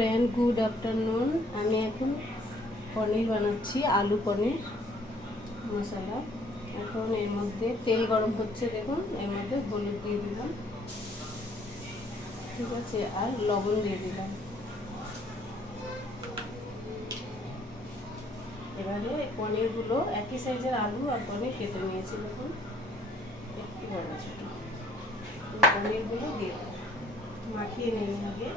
Friend, good afternoon. আমি এখন পনির বানাচ্ছি, আলু পনির মশলা। এখন এর মধ্যে তেল গরম হচ্ছে, দেখুন এর মধ্যে হলুদ দিয়ে দিলাম, ঠিক আছে, আর লবণ দিয়ে দিলাম। এবারে পনিরগুলো একই সাইজের আলু আর পনির কেটে নিয়েছি, দেখুন একটু বড় ছোটো। পনিরগুলো দিয়ে দেবো, মাখিয়ে নিই আগে।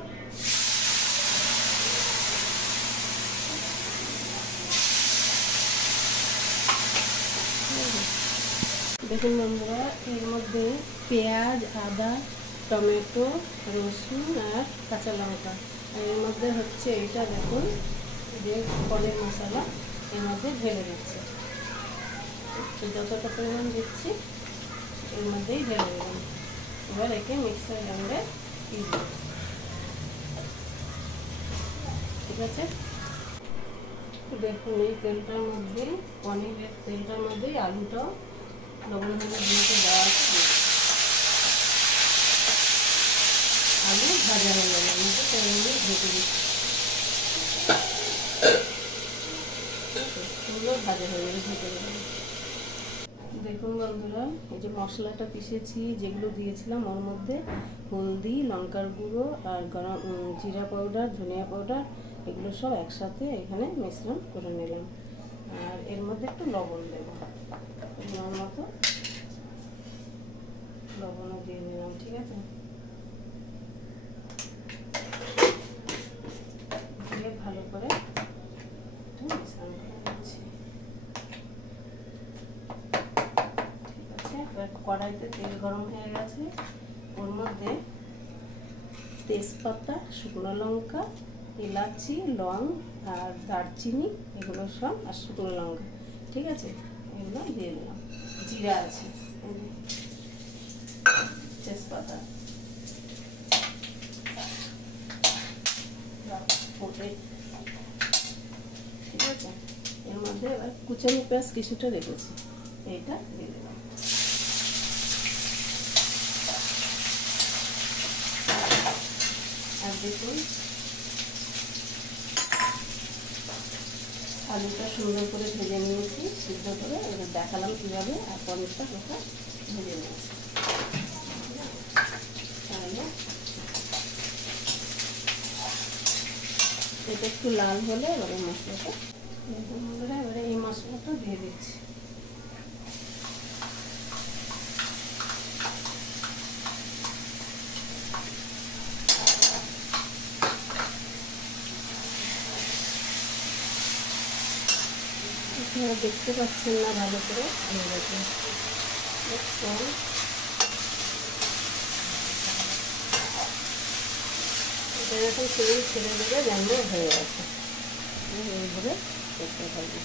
দেখুন বন্ধুরা, এর মধ্যে পেঁয়াজ, আদা, টমেটো, রসুন আর কাঁচা লঙ্কা, আর এর মধ্যে হচ্ছে এটা দেখুন যে পনির মশলা এর মধ্যে ঢেলে দিচ্ছে। যতটা পরিমাণ দিচ্ছি এর মধ্যেই ঢেলে দিলাম। এবার একে মিক্সার গ্রাইন্ডারে দিয়ে দেব, ঠিক আছে। দেখুন এই তেলটার মধ্যে, পনিরের তেলটার মধ্যেই আলুটাও লবণ হলুদ দিয়ে দেওয়া আছে। আলু ভাজা হয়ে গেল, আমাকে তেল দিয়ে ঢেকে দিচ্ছি, সুন্দর ভাজা হয়ে গেলে ঢেকে দেবেন। দেখুন বন্ধুরা, এই যে মশলাটা পিষেছি, যেগুলো দিয়েছিলাম ওর মধ্যে হলদি, লঙ্কার গুঁড়ো আর গরম জিরা পাউডার, ধনিয়া পাউডার, এগুলো সব একসাথে এখানে মিশ্রণ করে নিলাম। আর এর মধ্যে একটু লবণ দেবো, পরিমাণ মতো লবণও দিয়ে দিলাম, ঠিক আছে। দিয়ে ভালো করে মিশ্রণ করে নিচ্ছি, ঠিক আছে। এবার কড়াইতে তেল গরম হয়ে গেছে, ওর মধ্যে তেজপাতা, শুকনো লঙ্কা, এলাচি, লং আর দারচিনি, এগুলো সব, আর শুকনো লঙ্কা, ঠিক আছে, এগুলো দিয়ে দিলাম। জিরা আছে, তেজপাতা, ঠিক আছে। এর মধ্যে এবার কুচানো পেঁয়াজ কিছুটা রেখেছি, এইটা দিয়ে দিলাম। আর দেখুন আলুটা সুন্দর করে ভেজে নিয়েছি, সিদ্ধ করে, এবার দেখালাম কীভাবে, আর পনিরটা কোথায় ভেজে নিয়েছি। তাহলে এটা একটু লাল হলে এবারে মশলাটা, এবারে এই মশলাটা দিয়ে দিচ্ছি। আপনারা দেখতে পাচ্ছেন না ভালো করে, দেখুন এটা যখন তেল ছেড়ে দেবে জানলে হয়ে গেছে, এইভাবে করতে হবে।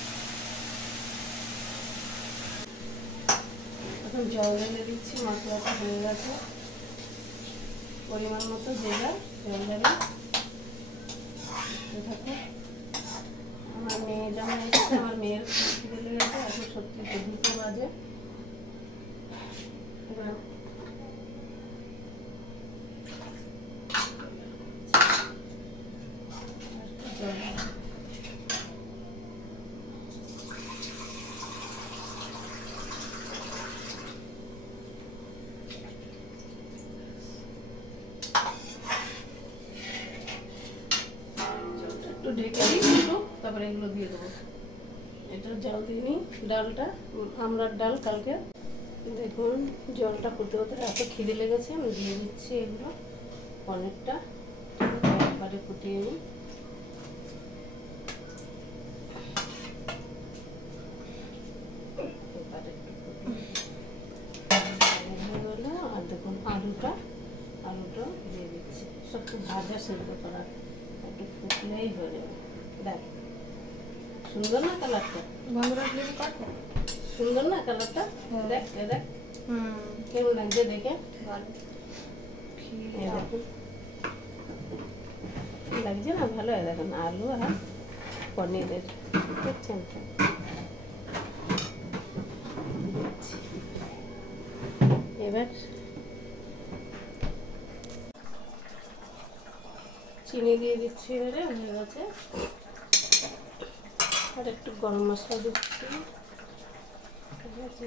এখন জল ঢেলে দিচ্ছি, মশলাটা হয়ে গেছে, পরিমাণ মতো জল দেবে। থাকে আমার মেয়ে যেমন এসেছে, আমার মেয়ের খিদে লেগেছে, এখন সত্যি 2টা বাজে। এবার একটু ঢেকে দিই, তারপরে এগুলো দিয়ে দেবো। এটা জল দিয়ে নিই, ডালটা আমড়ার ডাল কালকে। দেখুন জলটা ফুটে হতে এত খিদে লেগেছে, আমি দিয়ে দিচ্ছি এগুলো, পনিরটা একবারে ফুটিয়ে নিই। আর দেখুন আলুটা দিয়ে দিচ্ছি, সব তো ভাজা সেদ্ধ করা, একটু ফুটলেই হয়ে যাবে। দেখ সুন্দর না কালারটা, সুন্দর না কালারটা, দেখ দেখ কেমন লাগছে দেখে, লাগছে না ভালো? দেখুন আলু আর পনিরের, দেখছেন তো। এবার চিনি দিয়ে দিচ্ছি, এবারে হয়ে গেছে। আর একটু গরম মশলা দিচ্ছি, ঠিক আছে,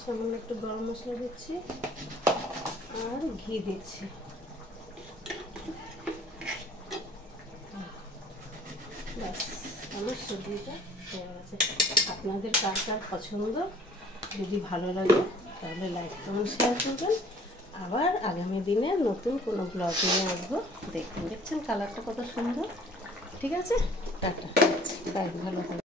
সামান্য একটু গরম মশলা দিচ্ছি আর ঘি দিচ্ছি। ব্যাস, আমার সবজিটা হয়ে গেছে। আপনাদের কার কার পছন্দ, যদি ভালো লাগে তাহলে লাইক কমেন্ট শেয়ার করবেন। আবার আগামী দিনে নতুন কোনো ব্লগ নিয়ে আসবো। দেখছেন কালারটা কত সুন্দর। ঠিক আছে, টাটা, বাই, ভালো থাকবেন।